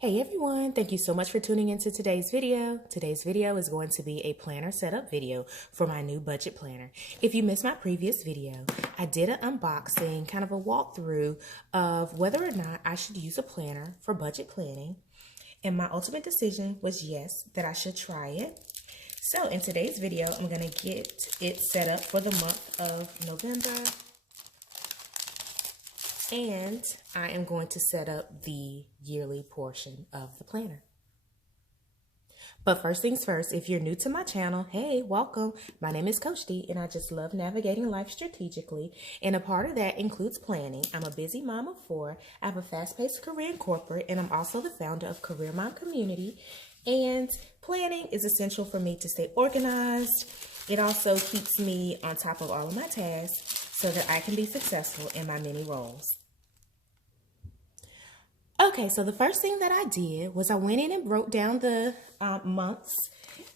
Hey everyone, thank you so much for tuning into today's video. Today's video is going to be a planner setup video for my new budget planner. If you missed my previous video, I did an unboxing, kind of a walkthrough of whether or not I should use a planner for budget planning. And my ultimate decision was yes, that I should try it. So in today's video, I'm going to get it set up for the month of November. And I am going to set up the yearly portion of the planner. But first things first, if you're new to my channel, hey, welcome. My name is Coach D, and I just love navigating life strategically. And a part of that includes planning. I'm a busy mom of 4. I have a fast-paced career in corporate, and I'm also the founder of Career Mom Community. And planning is essential for me to stay organized. It also keeps me on top of all of my tasks so that I can be successful in my many roles. Okay, so the first thing that I did was I went in and wrote down the months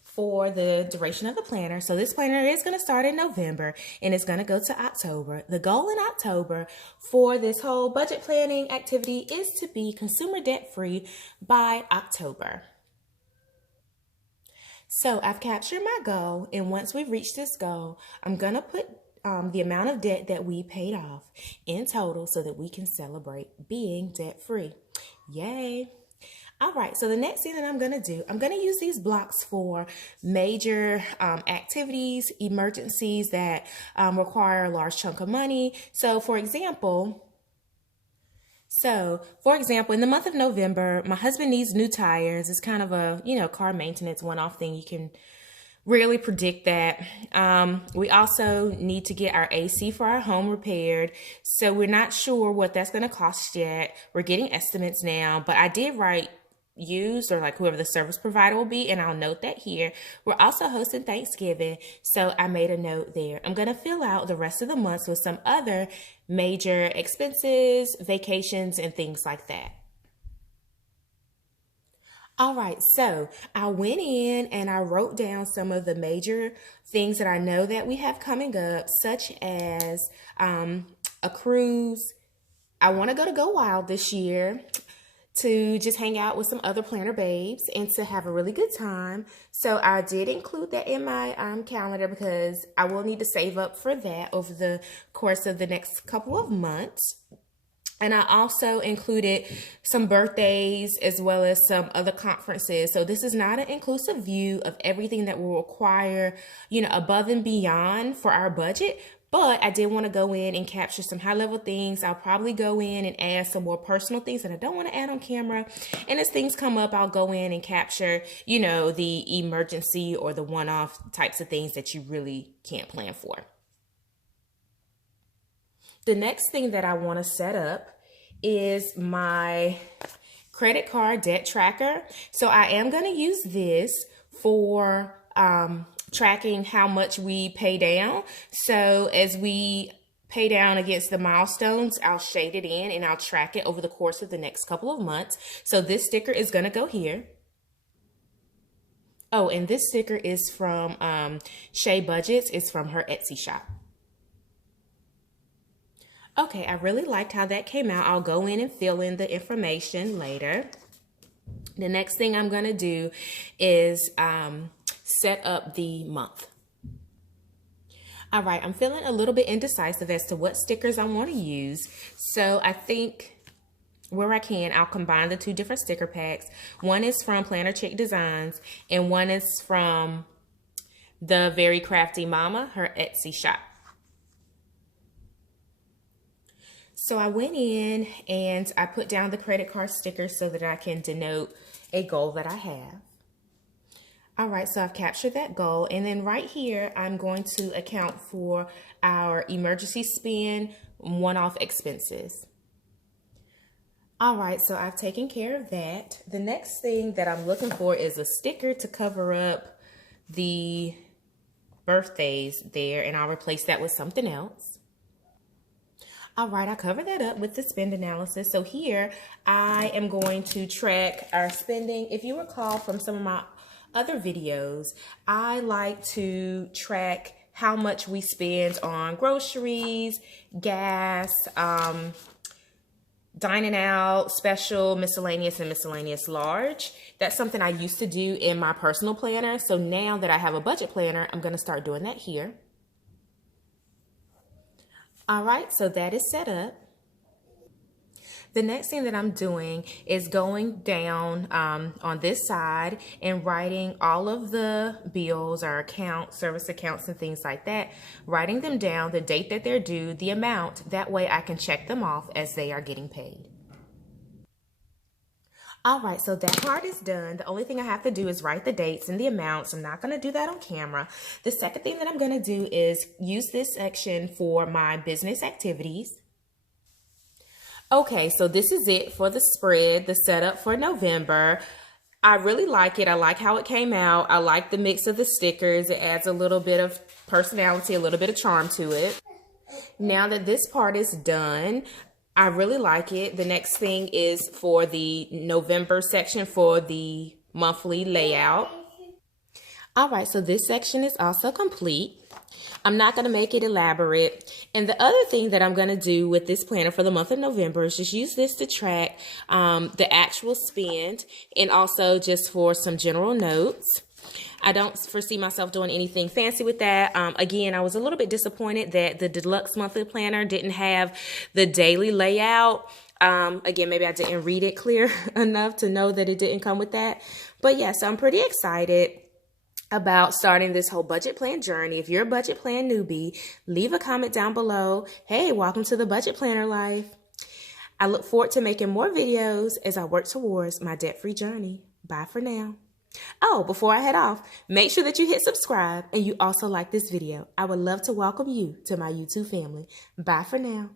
for the duration of the planner. So this planner is going to start in November and it's going to go to October. The goal in October for this whole budget planning activity is to be consumer debt free by October. So I've captured my goal, and once we reach this goal, I'm going to put the amount of debt that we paid off in total so that we can celebrate being debt free. Yay. All right, so the next thing that I'm going to do, I'm going to use these blocks for major activities, emergencies that require a large chunk of money. So for example, in the month of November, my husband needs new tires. It's kind of a, car maintenance one-off thing. You can rarely predict that. We also need to get our AC for our home repaired. So we're not sure what that's going to cost yet. We're getting estimates now, but I did write used or like whoever the service provider will be, and I'll note that here. We're also hosting Thanksgiving, so I made a note there. I'm going to fill out the rest of the months with some other major expenses, vacations, and things like that. All right, so I went in and I wrote down some of the major things that I know that we have coming up, such as a cruise. I want to go Wild this year to just hang out with some other planner babes and to have a really good time. So I did include that in my calendar because I will need to save up for that over the course of the next couple of months. And I also included some birthdays as well as some other conferences. So this is not an inclusive view of everything that will require, above and beyond for our budget. But I did want to go in and capture some high level things. I'll probably go in and add some more personal things that I don't want to add on camera. And as things come up, I'll go in and capture, the emergency or the one-off types of things that you really can't plan for. The next thing that I want to set up is my credit card debt tracker. So I am going to use this for tracking how much we pay down. So as we pay down against the milestones, I'll shade it in and I'll track it over the course of the next couple of months. So this sticker is going to go here. Oh, and this sticker is from Shay Budgets. It's from her Etsy shop. Okay, I really liked how that came out. I'll go in and fill in the information later. The next thing I'm going to do is set up the month. All right, I'm feeling a little bit indecisive as to what stickers I want to use. So I think where I can, I'll combine the 2 different sticker packs. One is from Planner Chick Designs and one is from the Very Crafty Mama, her Etsy shop. So I went in and I put down the credit card sticker so that I can denote a goal that I have. All right, so I've captured that goal. And then right here, I'm going to account for our emergency spend, one-off expenses. All right, so I've taken care of that. The next thing that I'm looking for is a sticker to cover up the birthdays there, and I'll replace that with something else. All right, I covered that up with the spend analysis. So here I am going to track our spending. If you recall from some of my other videos, I like to track how much we spend on groceries, gas, dining out, special, miscellaneous, and miscellaneous large. That's something I used to do in my personal planner. So now that I have a budget planner, I'm going to start doing that here. All right, so that is set up. The next thing that I'm doing is going down on this side and writing all of the bills or accounts, service accounts and things like that, writing them down, the date that they're due, the amount. That way I can check them off as they are getting paid. All right, so that part is done. The only thing I have to do is write the dates and the amounts. I'm not going to do that on camera. The second thing that I'm going to do is use this section for my business activities. Okay, so this is it for the spread, the setup for November. I really like it. I like how it came out. I like the mix of the stickers. It adds a little bit of personality, a little bit of charm to it. Now that this part is done, I really like it. The next thing is for the November section for the monthly layout. All right, so this section is also complete. I'm not going to make it elaborate. And the other thing that I'm going to do with this planner for the month of November is just use this to track the actual spend and also just for some general notes. I don't foresee myself doing anything fancy with that. Again, I was a little bit disappointed that the Deluxe monthly planner didn't have the daily layout. Again, maybe I didn't read it clear enough to know that it didn't come with that. But yeah, so I'm pretty excited about starting this whole budget plan journey. If you're a budget plan newbie, leave a comment down below. Hey, welcome to the budget planner life. I look forward to making more videos as I work towards my debt-free journey. Bye for now. Oh, before I head off, make sure that you hit subscribe and you also like this video. I would love to welcome you to my YouTube family. Bye for now.